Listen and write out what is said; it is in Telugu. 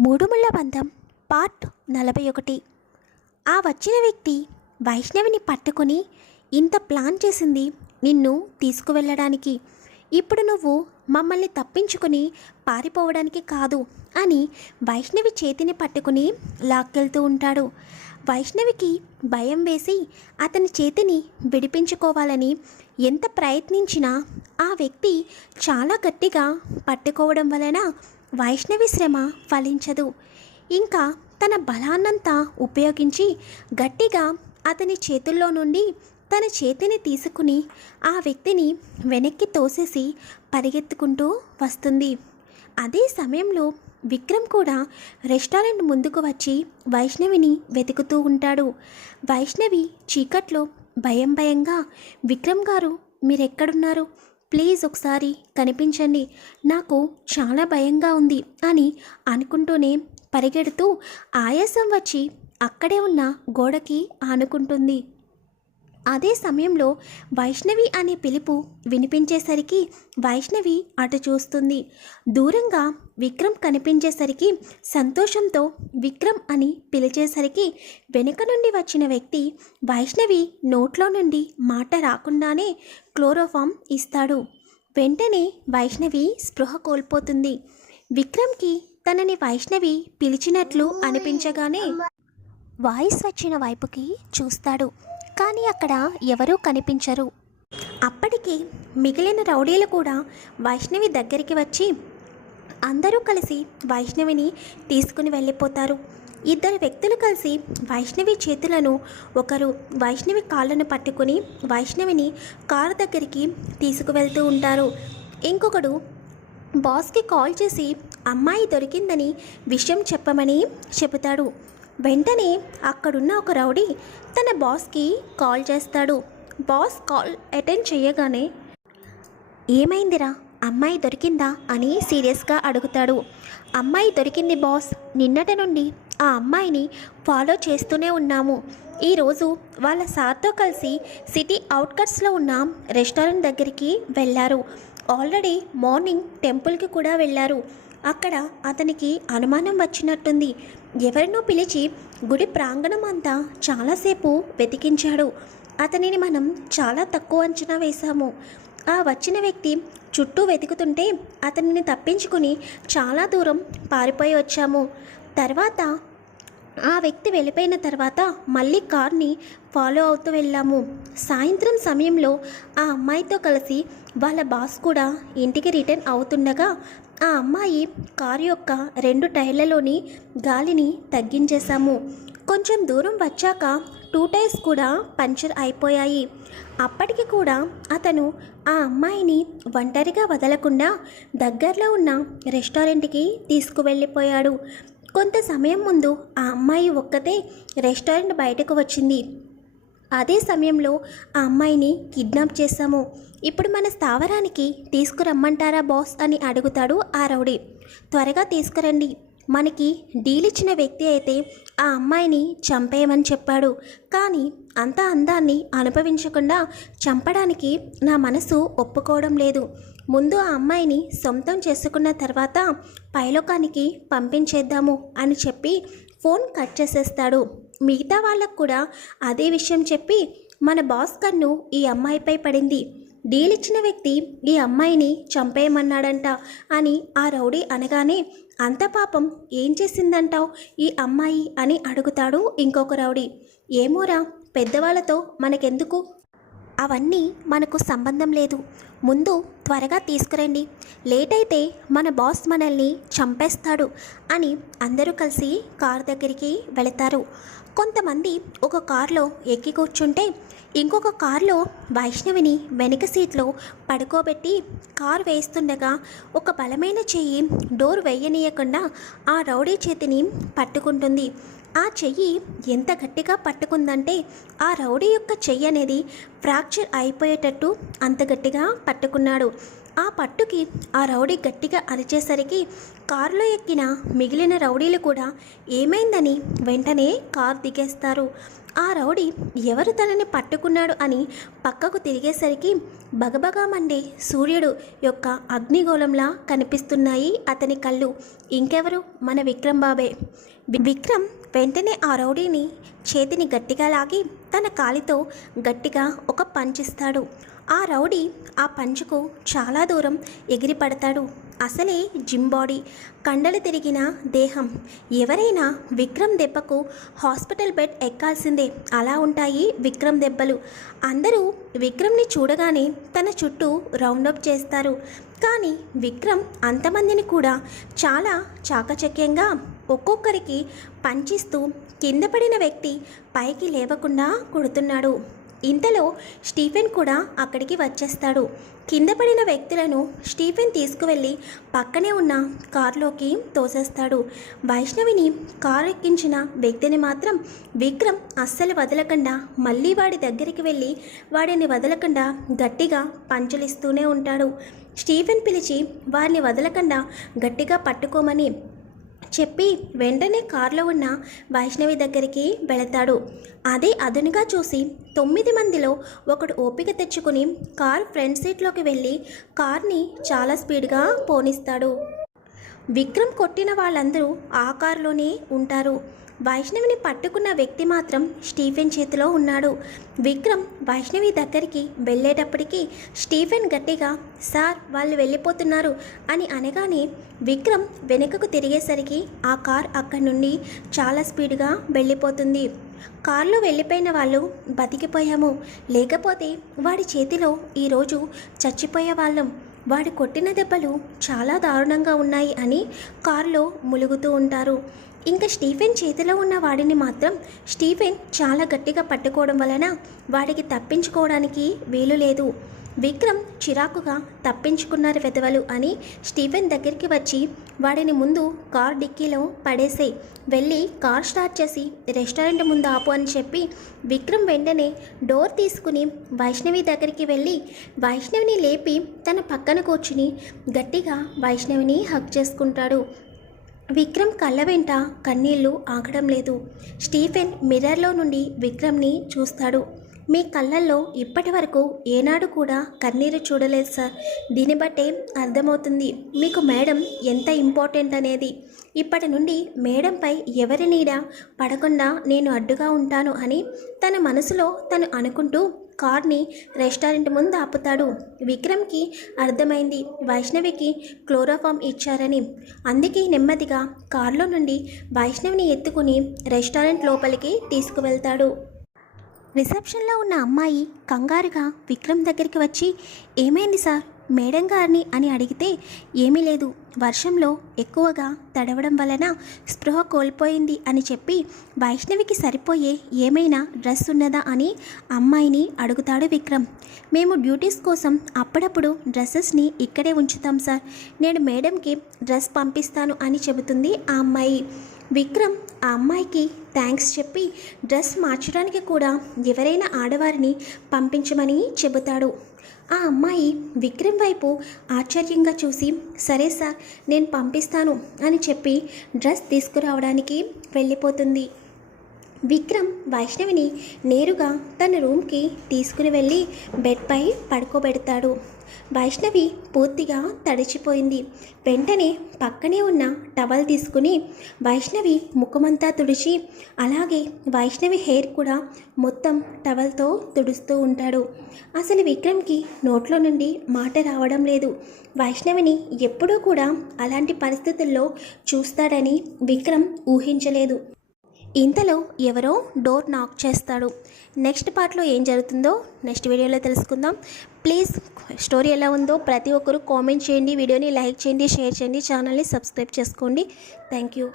మూడుముళ్ళ బంధం పార్ట్ నలభై ఒకటి ఆ వచ్చిన వ్యక్తి వైష్ణవిని పట్టుకుని ఇంత ప్లాన్ చేసింది నిన్ను తీసుకువెళ్ళడానికి. ఇప్పుడు నువ్వు మమ్మల్ని తప్పించుకుని పారిపోవడానికి కాదు అని వైష్ణవి చేతిని పట్టుకుని లాక్కెళ్తూ ఉంటాడు. వైష్ణవికి భయం వేసి అతని చేతిని విడిపించుకోవాలని ఎంత ప్రయత్నించినా ఆ వ్యక్తి చాలా గట్టిగా పట్టుకోవడం వలన వైష్ణవి శ్రమ ఫలించదు. ఇంకా తన బలాన్నంతా ఉపయోగించి గట్టిగా అతని చేతుల్లో నుండి తన చేతిని తీసుకుని ఆ వ్యక్తిని వెనక్కి తోసేసి పరిగెత్తుకుంటూ వస్తుంది. అదే సమయంలో విక్రమ్ కూడా రెస్టారెంట్ ముందుకు వచ్చి వైష్ణవిని వెతుకుతూ ఉంటాడు. వైష్ణవి చీకట్లో భయం భయంగా విక్రమ్ గారు మీరెక్కడున్నారు? ప్లీజ్ ఒకసారి కనిపించండి. నాకు చాలా భయంగా ఉంది అని అనుకుంటూనే పరిగెడుతూ ఆయాసం వచ్చి అక్కడే ఉన్న గోడకి ఆనుకుంటుంది. అదే సమయంలో వైష్ణవి అనే పిలుపు వినిపించేసరికి వైష్ణవి అటు చూస్తుంది. దూరంగా విక్రమ్ కనిపించేసరికి సంతోషంతో విక్రమ్ అని పిలిచేసరికి వెనుక నుండి వచ్చిన వ్యక్తి వైష్ణవి నోట్లో నుండి మాట రాకుండానే క్లోరోఫామ్ ఇస్తాడు. వెంటనే వైష్ణవి స్పృహ కోల్పోతుంది. విక్రమ్కి తనని వైష్ణవి పిలిచినట్లు అనిపించగానే వాయిస్ వచ్చిన వైపుకి చూస్తాడు. కానీ అక్కడ ఎవరూ కనిపించరు. అప్పటికి మిగిలిన రౌడీలు కూడా వైష్ణవి దగ్గరికి వచ్చి అందరూ కలిసి వైష్ణవిని తీసుకుని వెళ్ళిపోతారు. ఇద్దరు వ్యక్తులు కలిసి వైష్ణవి చేతులను ఒకరు వైష్ణవి కాళ్ళను పట్టుకుని వైష్ణవిని కారు దగ్గరికి తీసుకువెళ్తూ ఉంటారు. ఇంకొకడు బాస్కి కాల్ చేసి అమ్మాయి దొరికిందని విషయం చెప్పమని చెబుతాడు. వెంటనే అక్కడున్న ఒక రౌడీ తన బాస్కి కాల్ చేస్తాడు. బాస్ కాల్ అటెండ్ చేయగానే ఏమైందిరా? అమ్మాయి దొరికిందా? అని సీరియస్గా అడుగుతాడు. అమ్మాయి దొరికింది బాస్. నిన్నటి నుండి ఆ అమ్మాయిని ఫాలో చేస్తూనే ఉన్నాము. ఈరోజు వాళ్ళ సార్తో కలిసి సిటీ అవుట్కట్స్లో ఉన్న రెస్టారెంట్ దగ్గరికి వెళ్ళారు. ఆల్రెడీ మార్నింగ్ టెంపుల్కి కూడా వెళ్ళారు. అక్కడ అతనికి అనుమానం వచ్చినట్టుంది. ఎవరినో పిలిచి గుడి ప్రాంగణం అంతా చాలాసేపు వెతికించాడు. అతనిని మనం చాలా తక్కువ అంచనా వేశాము. ఆ వచ్చిన వ్యక్తి చుట్టూ వెతుకుతుంటే అతనిని తప్పించుకుని చాలా దూరం పారిపోయి వచ్చాము. తర్వాత ఆ వ్యక్తి వెళ్ళిపోయిన తర్వాత మళ్ళీ కార్ని ఫాలో అవుతూ వెళ్ళాము. సాయంత్రం సమయంలో ఆ అమ్మాయితో కలిసి వాళ్ళ బాస్ కూడా ఇంటికి రిటర్న్ అవుతుండగా ఆ అమ్మాయి కారు యొక్క రెండు టైర్లలోని గాలిని తగ్గించేశాము. కొంచెం దూరం వచ్చాక టూ టైర్స్ కూడా పంచర్ అయిపోయాయి. అప్పటికి కూడా అతను ఆ అమ్మాయిని ఒంటరిగా వదలకుండా దగ్గరలో ఉన్న రెస్టారెంట్కి తీసుకువెళ్ళిపోయాడు. కొంత సమయం ముందు ఆ అమ్మాయి ఒక్కతే రెస్టారెంట్ బయటకు వచ్చింది. అదే సమయంలో ఆ అమ్మాయిని కిడ్నాప్ చేశాము. ఇప్పుడు మన స్థావరానికి తీసుకురమ్మంటారా బాస్ అని అడుగుతాడు ఆ రౌడీ. త్వరగా తీసుకురండి. మనకి డీల్ ఇచ్చిన వ్యక్తి అయితే ఆ అమ్మాయిని చంపేయమని చెప్పాడు. కానీ అంత అందాన్ని అనుభవించకుండా చంపడానికి నా మనసు ఒప్పుకోవడం లేదు. ముందు ఆ అమ్మాయిని సొంతం చేసుకున్న తర్వాత పైలోకానికి పంపించేద్దాము అని చెప్పి ఫోన్ కట్ చేసేస్తాడు. మిగతా వాళ్ళకు కూడా అదే విషయం చెప్పి మన బాస్ కన్ను ఈ అమ్మాయిపై పడింది. డీల్ ఇచ్చిన వ్యక్తి ఈ అమ్మాయిని చంపేయమన్నాడంట అని ఆ రౌడీ అనగానే అంత పాపం ఏం చేసిందంటావు ఈ అమ్మాయి అని అడుగుతాడు ఇంకొక రౌడీ. ఏమోరా పెద్దవాళ్ళతో మనకెందుకు? అవన్నీ మనకు సంబంధం లేదు. ముందు త్వరగా తీసుకురండి. లేట్ అయితే మన బాస్ మనల్ని చంపేస్తాడు అని అందరూ కలిసి కార్ దగ్గరికి వెళతారు. కొంతమంది ఒక కారులో ఎక్కి కూర్చుంటే ఇంకొక కారులో వైష్ణవిని వెనుక సీట్లో పడుకోబెట్టి కారు వేస్తుండగా ఒక బలమైన చెయ్యి డోర్ వేయనీయకుండా ఆ రౌడీ చేతిని పట్టుకుంటుంది. ఆ చెయ్యి ఎంత గట్టిగా పట్టుకుందంటే ఆ రౌడీ యొక్క చెయ్యి అనేది ఫ్రాక్చర్ అయిపోయేటట్టు అంత గట్టిగా పట్టుకున్నాడు. ఆ పట్టుకి ఆ రౌడీ గట్టిగా అరిచేసరికి కారులో ఎక్కిన మిగిలిన రౌడీలు కూడా ఏమైందని వెంటనే కారు దిగేస్తారు. ఆ రౌడీ ఎవరు తనని పట్టుకున్నాడు అని పక్కకు తిరిగేసరికి బగబగా మండే సూర్యుడు యొక్క అగ్నిగోళంలా కనిపిస్తున్నాయి అతని కళ్ళు. ఇంకెవరు? మన విక్రమ్ బాబే. విక్రమ్ వెంటనే ఆ రౌడీని చేతిని గట్టిగా లాగి తన కాలితో గట్టిగా ఒక పంచిస్తాడు. ఆ రౌడీ ఆ పంచుకు చాలా దూరం ఎగిరి పడతాడు. అసలే జిమ్ బాడీ. కండలు తిరిగిన దేహం. ఎవరైనా విక్రమ్ దెబ్బకు హాస్పిటల్ బెడ్ ఎక్కాల్సిందే. అలా ఉంటాయి విక్రమ్ దెబ్బలు. అందరూ విక్రమ్ని చూడగానే తన చుట్టూ రౌండప్ చేస్తారు. కానీ విక్రమ్ అంతమందిని కూడా చాలా చాకచక్యంగా ఒక్కొక్కరికి పంచిస్తూ కింద పడిన వ్యక్తి పైకి లేవకుండా కొడుతున్నాడు. ఇంతలో స్టీఫెన్ కూడా అక్కడికి వచ్చేస్తాడు. కింద పడిన వ్యక్తులను స్టీఫెన్ తీసుకువెళ్ళి పక్కనే ఉన్న కారులోకి తోసేస్తాడు. వైష్ణవిని కారు ఎక్కించిన వ్యక్తిని మాత్రం విక్రమ్ అస్సలు వదలకుండా మళ్ళీ వాడి దగ్గరికి వెళ్ళి వాడిని వదలకుండా గట్టిగా పంచలిస్తూనే ఉంటాడు. స్టీఫెన్ పిలిచి వారిని వదలకుండా గట్టిగా పట్టుకోమని చెప్పి వెంటనే కారులో ఉన్న వైష్ణవి దగ్గరికి వెళతాడు. అదే అదునుగా చూసి తొమ్మిది మందిలో ఒకడు ఓపిక తెచ్చుకుని కార్ ఫ్రంట్ సీట్లోకి వెళ్ళి కార్ని చాలా స్పీడ్గా పోనిస్తాడు. విక్రమ్ కొట్టిన వాళ్ళందరూ ఆ కారులోనే ఉంటారు. వైష్ణవిని పట్టుకున్న వ్యక్తి మాత్రం స్టీఫెన్ చేతిలో ఉన్నాడు. విక్రమ్ వైష్ణవి దగ్గరికి వెళ్ళేటప్పటికి స్టీఫెన్ గట్టిగా సార్ వాళ్ళు వెళ్ళిపోతున్నారు అని అనగానే విక్రమ్ వెనుకకు తిరిగేసరికి ఆ కార్ అక్కడి నుండి చాలా స్పీడ్గా వెళ్ళిపోతుంది. కారులో వెళ్ళిపోయిన వాళ్ళు బతికిపోయాము. లేకపోతే వాడి చేతిలో ఈరోజు చచ్చిపోయే వాళ్ళం. వాడు కొట్టిన దెబ్బలు చాలా దారుణంగా ఉన్నాయి అని కారులో ములుగుతూ ఉంటారు. ఇంకా స్టీఫెన్ చేతిలో ఉన్న వాడిని మాత్రం స్టీఫెన్ చాలా గట్టిగా పట్టుకోవడం వలన వాడికి తప్పించుకోవడానికి వీలు లేదు. విక్రమ్ చిరాకుగా తప్పించుకున్నారు వెధవలు అని స్టీఫెన్ దగ్గరికి వచ్చి వాడిని ముందు కార్ డిక్కీలో పడేసే వెళ్ళి కార్ స్టార్ట్ చేసి రెస్టారెంట్ ముందు ఆపు అని చెప్పి విక్రమ్ వెంటనే డోర్ తీసుకుని వైష్ణవి దగ్గరికి వెళ్ళి వైష్ణవిని లేపి తన పక్కన కూర్చుని గట్టిగా వైష్ణవిని హక్ చేసుకుంటాడు. విక్రమ్ కళ్ళ వెంట కన్నీళ్ళు ఆగడం లేదు. స్టీఫెన్ మిర్రర్లో నుండి విక్రమ్ని చూస్తాడు. మీ కళ్ళల్లో ఇప్పటి వరకు ఏనాడు కూడా కన్నీరు చూడలేదు సార్. దీన్ని బట్టే అర్థమవుతుంది. మీకు మేడం ఎంత ఇంపార్టెంట్ అనేది. ఇప్పటి నుండి మేడంపై ఎవరి నీడ పడకుండా నేను అడ్డుగా ఉంటాను అని తన మనసులో తను అనుకుంటూ కార్ని రెస్టారెంట్ ముందు ఆపుతాడు. విక్రమ్కి అర్థమైంది. వైష్ణవికి క్లోరోఫామ్ ఇచ్చారని. అందుకే నెమ్మదిగా కారులో నుండి వైష్ణవిని ఎత్తుకుని రెస్టారెంట్ లోపలికి తీసుకువెళ్తాడు. రిసెప్షన్లో ఉన్న అమ్మాయి కంగారుగా విక్రమ్ దగ్గరికి వచ్చి ఏమైంది సార్? మేడం గారిని అని అడిగితే ఏమీ లేదు. వర్షంలో ఎక్కువగా తడవడం వలన స్పృహ కోల్పోయింది అని చెప్పి వైష్ణవికి సరిపోయే ఏమైనా డ్రెస్ ఉన్నదా అని అమ్మాయిని అడుగుతాడు విక్రమ్. మేము డ్యూటీస్ కోసం అప్పుడప్పుడు డ్రెస్సెస్ని ఇక్కడే ఉంచుతాం సార్. నేను మేడంకి డ్రెస్ పంపిస్తాను అని చెబుతుంది ఆ అమ్మాయి. విక్రమ్ ఆ అమ్మాయికి థ్యాంక్స్ చెప్పి డ్రెస్ మార్చడానికి కూడా ఎవరైనా ఆడవారిని పంపించమని చెబుతాడు. ఆ అమ్మాయి విక్రమ్ వైపు ఆశ్చర్యంగా చూసి సరే సార్ నేను పంపిస్తాను అని చెప్పి డ్రెస్ తీసుకురావడానికి వెళ్ళిపోతుంది. విక్రమ్ వైష్ణవిని నేరుగా తన రూమ్కి తీసుకుని వెళ్ళి బెడ్పై పడుకోబెడతాడు. వైష్ణవి పూర్తిగా తడిచిపోయింది. వెంటనే పక్కనే ఉన్న టవల్ తీసుకుని వైష్ణవి ముఖమంతా తుడిచి అలాగే వైష్ణవి హెయిర్ కూడా మొత్తం టవల్తో తుడుస్తూ ఉంటాడు. అసలు విక్రమ్కి నోట్లో నుండి మాట రావడం లేదు. వైష్ణవిని ఎప్పుడూ కూడా అలాంటి పరిస్థితుల్లో చూస్తాడని విక్రమ్ ఊహించలేదు. ఇంతలో ఎవరో డోర్ నాక్ చేస్తాడు. నెక్స్ట్ పార్ట్లో ఏం జరుగుతుందో నెక్స్ట్ వీడియోలో తెలుసుకుందాం. ప్లీజ్ స్టోరీ ఎలా ఉందో ప్రతి ఒక్కరూ కామెంట్ చేయండి వీడియోని లైక్ చేయండి షేర్ చేయండి ఛానల్ని సబ్స్క్రైబ్ చేసుకోండి. Thank you.